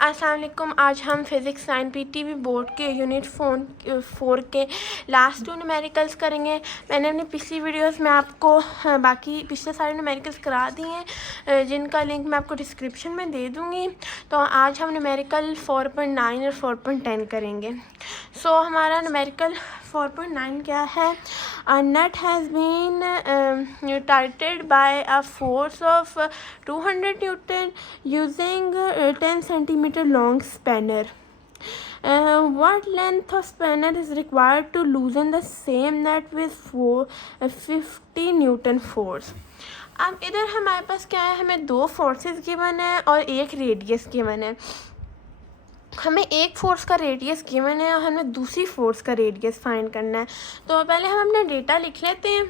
अस्सलाम वालेकुम। आज हम फिज़िक्स 9 पीटीवी बोर्ड के यूनिट 4 के लास्ट 2 न्यूमेरिकल्स करेंगे। मैंने अपनी पिछली वीडियोस में आपको बाकी पिछले सारे न्यूमेरिकल्स करा दिए हैं, जिनका लिंक मैं आपको डिस्क्रिप्शन में दे दूँगी। तो आज हम न्यूमेरिकल 4.9 और 4.10 करेंगे। हमारा न्यूमेरिकल 4.9 क्या है? A nut has been tightened by a force of 200 Newton using 10 centimeter long spanner. What length of spanner is required to loosen the same nut with 50 Newton force? अब इधर हमारे पास क्या है, हमें दो फोर्सेस गिवन है और एक रेडियस गिवन है। हमें एक फोर्स का रेडियस गिवन है और हमें दूसरी फोर्स का रेडियस फाइंड करना है। तो पहले हम अपना डेटा लिख लेते हैं।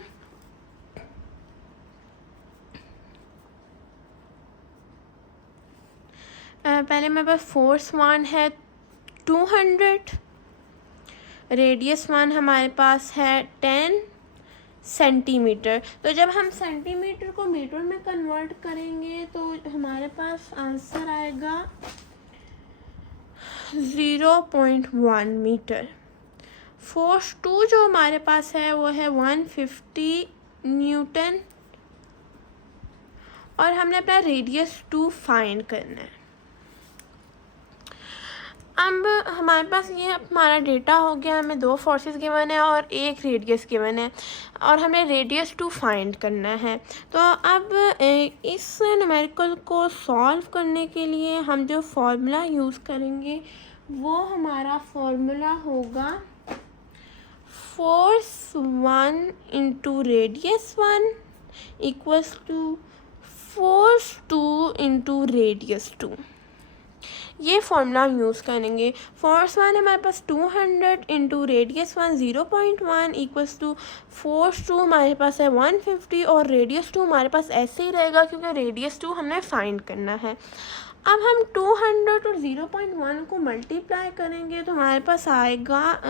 पहले मेरे पास फोर्स 1 है 200, रेडियस 1 हमारे पास है 10 सेंटीमीटर। तो जब हम सेंटीमीटर को मीटर में कन्वर्ट करेंगे तो हमारे पास आंसर आएगा 0.1 मीटर। फोर्स 2 जो हमारे पास है वो है 150 न्यूटन और हमने अपना रेडियस 2 फाइंड करना है। अब हमारे पास ये हमारा डेटा हो गया, हमें दो फोर्सेस गिवन है और एक रेडियस गिवन है और हमें रेडियस 2 फाइंड करना है। तो अब इस न्यूमेरिकल को सॉल्व करने के लिए हम जो फॉर्मूला यूज़ करेंगे वो हमारा फॉर्मूला होगा force 1 into radius 1 equals to force 2 into radius 2। ये फॉर्मूला हम यूज़ करेंगे। फोर्स 1 हमारे पास 200 into radius 1 0.1 equals to force 2 हमारे पास है 150 और रेडियस 2 हमारे पास ऐसे ही रहेगा क्योंकि रेडियस 2 हमने फाइंड करना है। अब हम 200 और 0.1 को मल्टीप्लाई करेंगे तो हमारे पास आएगा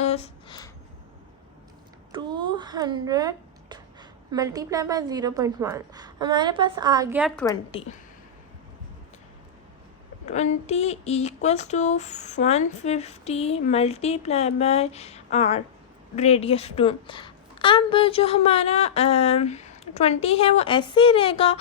200 मल्टीप्लाई बाय 0.1, हमारे पास आ गया 20 equals to 150 multiply by r radius 2। अब जो हमारा 20 है वो ऐसे ही रहेगा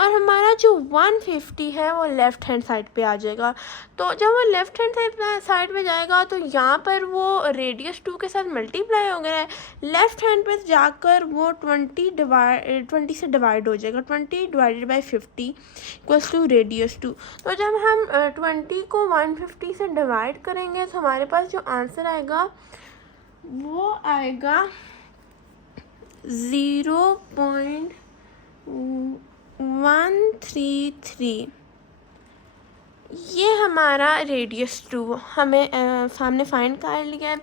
और हमारा जो 150 है वो लेफ़्ट हैंड साइड पे आ जाएगा। तो जब वो लेफ़्ट हैंड साइड पे जाएगा तो यहाँ पर वो रेडियस 2 के साथ मल्टीप्लाई हो गया है, लेफ़्ट हैंड पे जाकर वो 20 से डिवाइड हो जाएगा। 20 divided by 50 equals to radius 2। तो जब हम 20 को 150 से डिवाइड करेंगे तो हमारे पास जो आंसर आएगा वो आएगा 0.133। ये हमारा रेडियस 2 हमने फाइंड कर लिया है।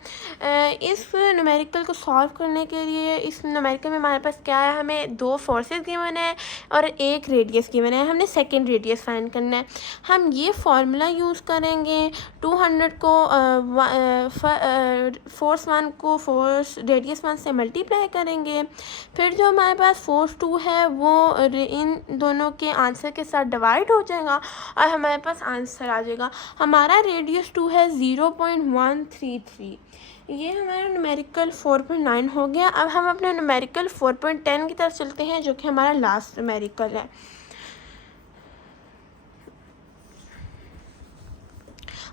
इस न्यूमेरिकल को सॉल्व करने के लिए इस न्यूमेरिकल में हमारे पास क्या है, हमें दो फोर्सेस गिवन है और एक रेडियस गिवन है। हमने सेकंड रेडियस फाइंड करना है। हम ये फार्मूला यूज़ करेंगे। 200 को फोर्स 1 को फोर्स रेडियस 1 से मल्टीप्लाई करेंगे, फिर जो हमारे पास फोर्स 2 है वो इन दोनों के आंसर के साथ डिवाइड हो जाएगा और हमारे पास आंसर आ जाएगा। हमारा रेडियस 2 है 0.133। ये हमारा न्यूमेरिकल 4.9 हो गया। अब हम अपने न्यूमेरिकल 4.10 की तरफ चलते हैं जो कि हमारा लास्ट न्यूमेरिकल है।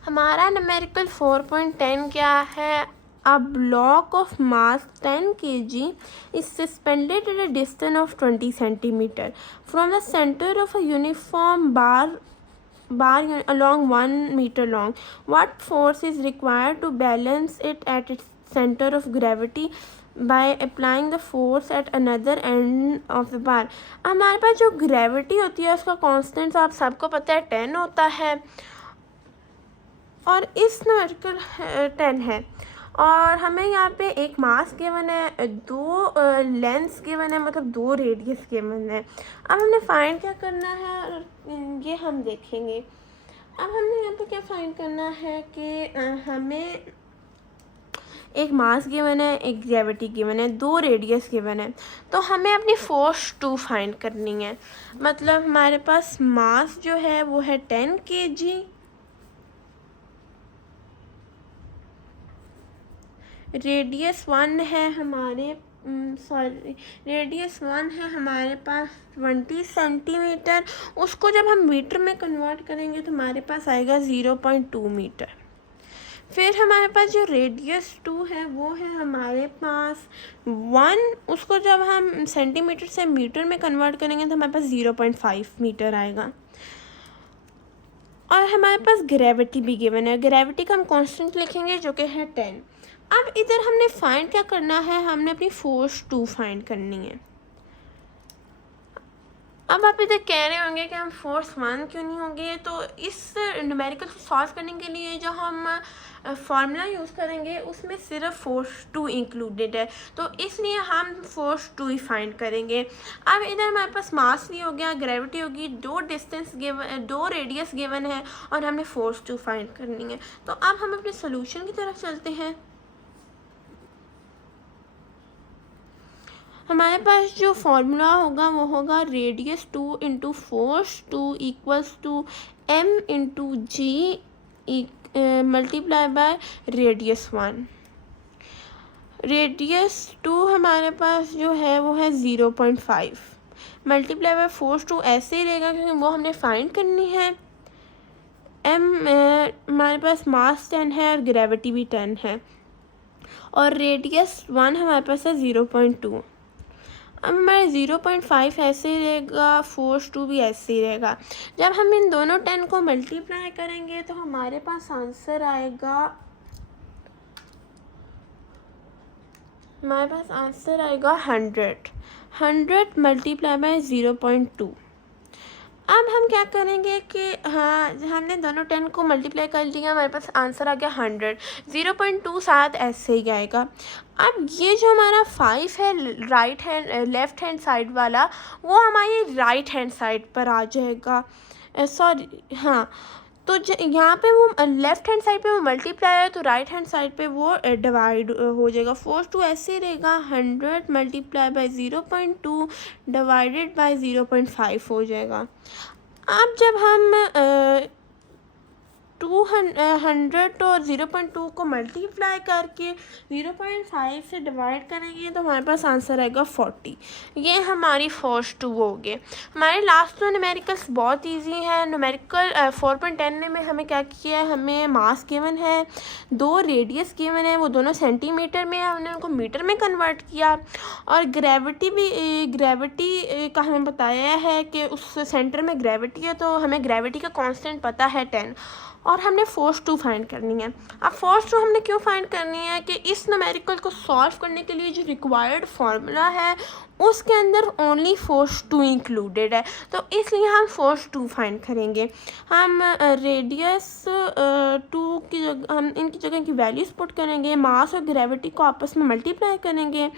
हमारा न्यूमेरिकल 4.10 क्या है? A block of mass 10 kg is suspended at a distance of 20 centimeter from the center of a uniform bar along 1 meter long. What force is required to balance it at its center of gravity by applying the force at another end of the bar? हमारे पास जो gravity होती है उसका constant आप सबको पता है 10 होता है और इस न्यूमेरिकल 10 है और हमें यहाँ पे एक मास गिवन है, दो लेंस गिवन है, मतलब दो रेडियस गिवन है। अब हमने फाइंड क्या करना है ये हम देखेंगे। अब हमने यहाँ पे क्या फाइंड करना है कि हमें एक मास गिवन है, एक ग्रेविटी गिवन है, दो रेडियस गिवन है। तो हमें अपनी फोर्स 2 फाइंड करनी है। मतलब हमारे पास मास जो है वो है 10 kg रेडियस 1 है हमारे रेडियस 1 है हमारे पास 20 सेंटीमीटर। उसको जब हम मीटर में कन्वर्ट करेंगे तो हमारे पास आएगा 0.2 मीटर। फिर हमारे पास जो रेडियस 2 है वो है हमारे पास 1, उसको जब हम सेंटीमीटर से मीटर में कन्वर्ट करेंगे तो हमारे पास 0.5 मीटर आएगा। और हमारे पास ग्रेविटी भी गिवन है, ग्रेविटी का हम कांस्टेंट लिखेंगे जो कि है 10। अब इधर हमने फाइंड क्या करना है, हमने अपनी फोर्स 2 फाइंड करनी है। अब आप इधर कह रहे होंगे कि हम फोर्स 1 क्यों नहीं होंगे, तो इस न्यूमेरिकल को सॉल्व करने के लिए जो हम फार्मूला यूज़ करेंगे उसमें सिर्फ फोर्स 2 इंक्लूडेड है, तो इसलिए हम फोर्स 2 ही फाइंड करेंगे। अब इधर हमारे पास मास भी हो गया, ग्रेविटी होगी, दो रेडियस गिवन है और हमने फोर्स 2 फाइंड करनी है। तो अब हम अपने सोल्यूशन की तरफ चलते हैं। हमारे पास जो फॉर्मूला होगा वो होगा radius 2 into force 2 equals to m into g multiply by radius 1। Radius 2 हमारे पास जो है वो है 0.5 मल्टीप्लाई बाय फोर्स 2 ऐसे ही रहेगा क्योंकि वो हमने फाइंड करनी है। m हमारे पास मास 10 है और ग्रेविटी भी 10 है और रेडियस 1 हमारे पास है 0.2। अब हमारे 0.5 ऐसे ही रहेगा, फोर्स 2 भी ऐसे ही रहेगा। जब हम इन दोनों 10 को मल्टीप्लाई करेंगे तो हमारे पास आंसर आएगा, हमारे पास आंसर आएगा 100 मल्टीप्लाई बाय 0.2। अब हम क्या करेंगे कि हाँ, हमने दोनों 10 को मल्टीप्लाई कर लिया, हमारे पास आंसर आ गया 100। 0.2 साथ ऐसे ही आएगा। अब ये जो हमारा 5 है लेफ़्ट हैंड साइड वाला, वो हमारी राइट हैंड साइड पर आ जाएगा। सॉरी हाँ, तो यहाँ पे वो लेफ़्ट हैंड साइड पे वो मल्टीप्लाई है तो राइट हैंड साइड पे वो डिवाइड हो जाएगा। फोर्स 2 ऐसे ही रहेगा, 100 मल्टीप्लाई बाय 0.2 डिवाइडेड बाय 0.5 हो जाएगा। अब जब हम 100 और 0.2 को मल्टीप्लाई करके 0.5 से डिवाइड करेंगे तो हमारे पास आंसर आएगा 40। ये हमारी फोर्स 2 हो गए। हमारे लास्ट 2 न्यूमेरिकल्स बहुत इजी हैं। न्यूमेरिकल 4.10 में हमें क्या किया है, हमें मास गिवन है, 2 रेडियस गिवन है, वो दोनों सेंटीमीटर में है, हमने उनको मीटर में कन्वर्ट किया। और ग्रेविटी का हमें बताया है कि उस सेंटर में ग्रेविटी है तो हमें ग्रेविटी का कांस्टेंट पता है 10 और हमने फोर्स 2 फाइंड करनी है। अब फोर्स 2 हमने क्यों फाइंड करनी है कि इस न्यूमेरिकल को सॉल्व करने के लिए जो रिक्वायर्ड फार्मूला है उसके अंदर ओनली फोर्स 2 इंक्लूडेड है, तो इसलिए हम फोर्स 2 फाइंड करेंगे। हम रेडियस 2 की जगह हम इनकी जगह की वैल्यूज़ पुट करेंगे, मास और ग्रेविटी को आपस में मल्टीप्लाई करेंगे,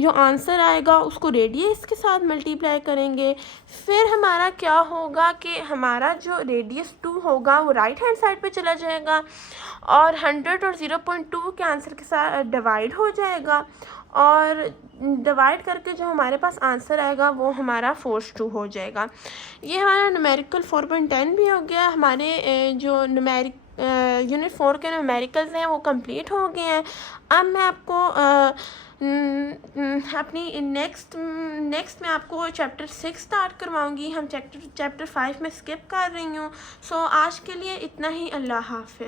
जो आंसर आएगा उसको रेडियस के साथ मल्टीप्लाई करेंगे। फिर हमारा क्या होगा कि हमारा जो रेडियस 2 होगा वो राइट हैंड साइड पे चला जाएगा और 100 और 0.2 के आंसर के साथ डिवाइड हो जाएगा और डिवाइड करके जो हमारे पास आंसर आएगा वो हमारा फोर्स 2 हो जाएगा। ये हमारा न्यूमेरिकल 4.10 भी हो गया। हमारे जो यूनिट 4 के न्यूमेरिकल्स हैं वो कंप्लीट हो गए हैं। अब मैं आपको अपनी नेक्स्ट में आपको चैप्टर 6 स्टार्ट करवाऊंगी। हम चैप्टर 5 में स्किप कर रही हूँ। सो आज के लिए इतना ही। अल्लाह हाफ़िज़।